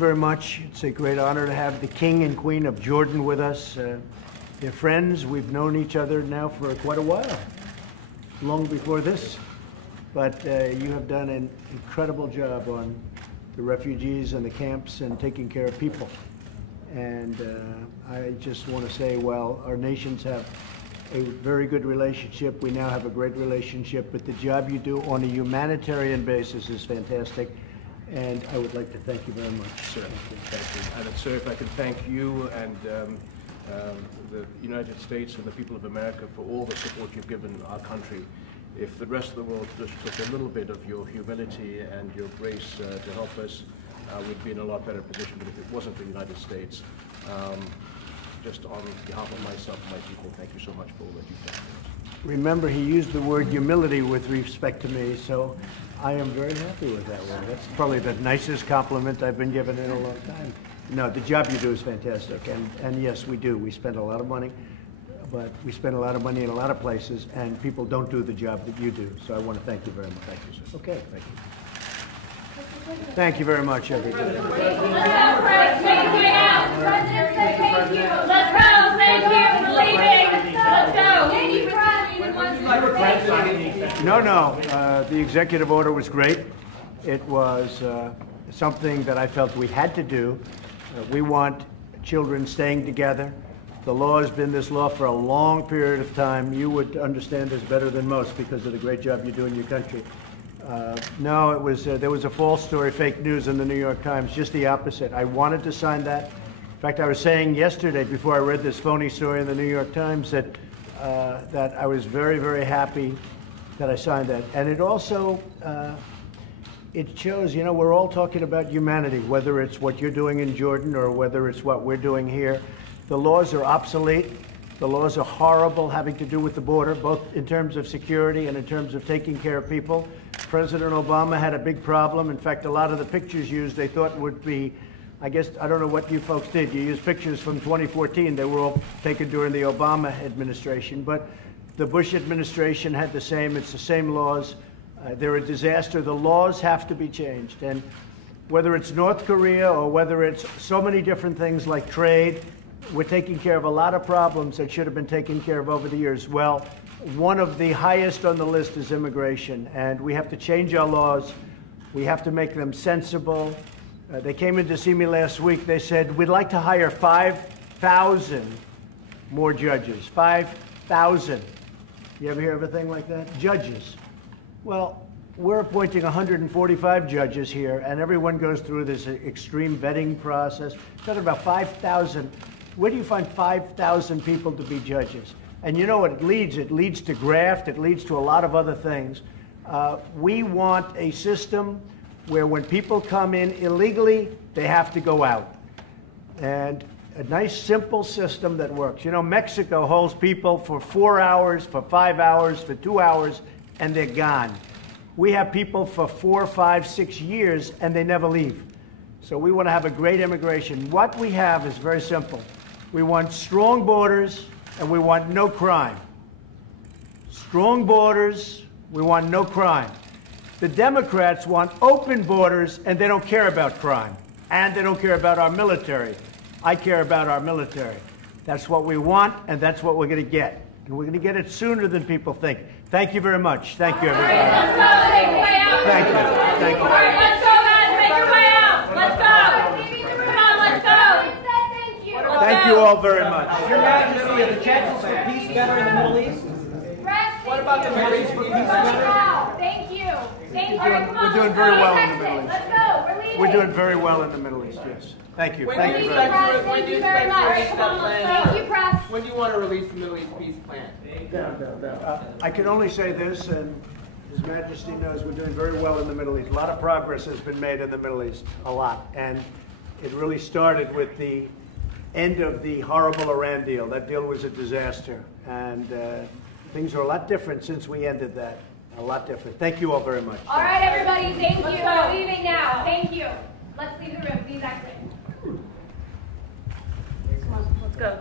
you very much. It's a great honor to have the King and Queen of Jordan with us. They're friends. We've known each other now for quite a while, long before this. But you have done an incredible job on the refugees and the camps and taking care of people. And I just want to say, while our nations have a very good relationship, we now have a great relationship, but the job you do on a humanitarian basis is fantastic. And I would like to thank you very much. Sir, thank you. And sir, if I could thank you and the United States and the people of America for all the support you've given our country. If the rest of the world just took a little bit of your humility and your grace to help us, we'd be in a lot better position. But if it wasn't for the United States, just on behalf of myself and my people, thank you so much for all that you've done for us. Remember, he used the word humility with respect to me, so I am very happy with that one. That's probably the nicest compliment I've been given in a long time. No, the job you do is fantastic, and yes, we do. We spend a lot of money, but we spend a lot of money in a lot of places, and people don't do the job that you do. So I want to thank you very much. Thank you, sir. Okay, thank you. Thank you very much, everybody. Let's go, President. Thank you. Let's go. Thank you for leaving. Let's go. Thank you, President. No. The executive order was great. It was something that I felt we had to do. We want children staying together. The law has been this law for a long period of time. You would understand this better than most because of the great job you do in your country. No, it was there was a false story, fake news in the New York Times, just the opposite. I wanted to sign that. In fact, I was saying yesterday before I read this phony story in the New York Times that that I was very, very happy that I signed that. And it also, it shows, you know, we're all talking about humanity, whether it's what you're doing in Jordan or whether it's what we're doing here. The laws are obsolete. The laws are horrible, having to do with the border, both in terms of security and in terms of taking care of people. President Obama had a big problem. In fact, a lot of the pictures used, they thought would be, I guess, I don't know what you folks did. You used pictures from 2014. They were all taken during the Obama administration. But the Bush administration had the same. It's the same laws. They're a disaster. The laws have to be changed. And whether it's North Korea or whether it's so many different things like trade, we're taking care of a lot of problems that should have been taken care of over the years. Well, one of the highest on the list is immigration, and we have to change our laws. We have to make them sensible. They came in to see me last week. They said, we'd like to hire 5,000 more judges. 5,000. You ever hear of a thing like that? Judges. Well, we're appointing 145 judges here, and everyone goes through this extreme vetting process. Talking about 5,000. Where do you find 5,000 people to be judges? And you know what it leads? It leads to graft. It leads to a lot of other things. We want a system where when people come in illegally, they have to go out. And a nice, simple system that works. You know, Mexico holds people for 4 hours, for 5 hours, for 2 hours, and they're gone. We have people for 4, 5, 6 years, and they never leave. So we want to have a great immigration. What we have is very simple. We want strong borders, and we want no crime. Strong borders, we want no crime. The Democrats want open borders, and they don't care about crime. And they don't care about our military. I care about our military. That's what we want, and that's what we're going to get. And we're going to get it sooner than people think. Thank you very much. Thank you, everybody. Let's go. Make your way out. Thank you. Thank you. All right, let's go, guys. Make your way out. Let's go. Come on, let's go. Thank you. Thank you all very much. Your Majesty, are the chances for peace better in the Middle East? What about the Middle East for peace better? Thank you. Thank you. All right, come on. We're doing very well in the Middle East. Let's go. We're leaving. We're doing very well in the Middle East, yes. Thank you. Thank you very much. Thank you very much. Thank you, Press. When do you want to release the Middle East peace plan? I can only say this, and His Majesty knows we're doing very well in the Middle East. A lot of progress has been made in the Middle East, a lot. And it really started with the end of the horrible Iran deal. That deal was a disaster. And things are a lot different since we ended that. A lot different. Thank you all very much. All right, everybody. Thank you. We're leaving now. Thank you. Let's leave the room. Please exit. Come on. Let's go.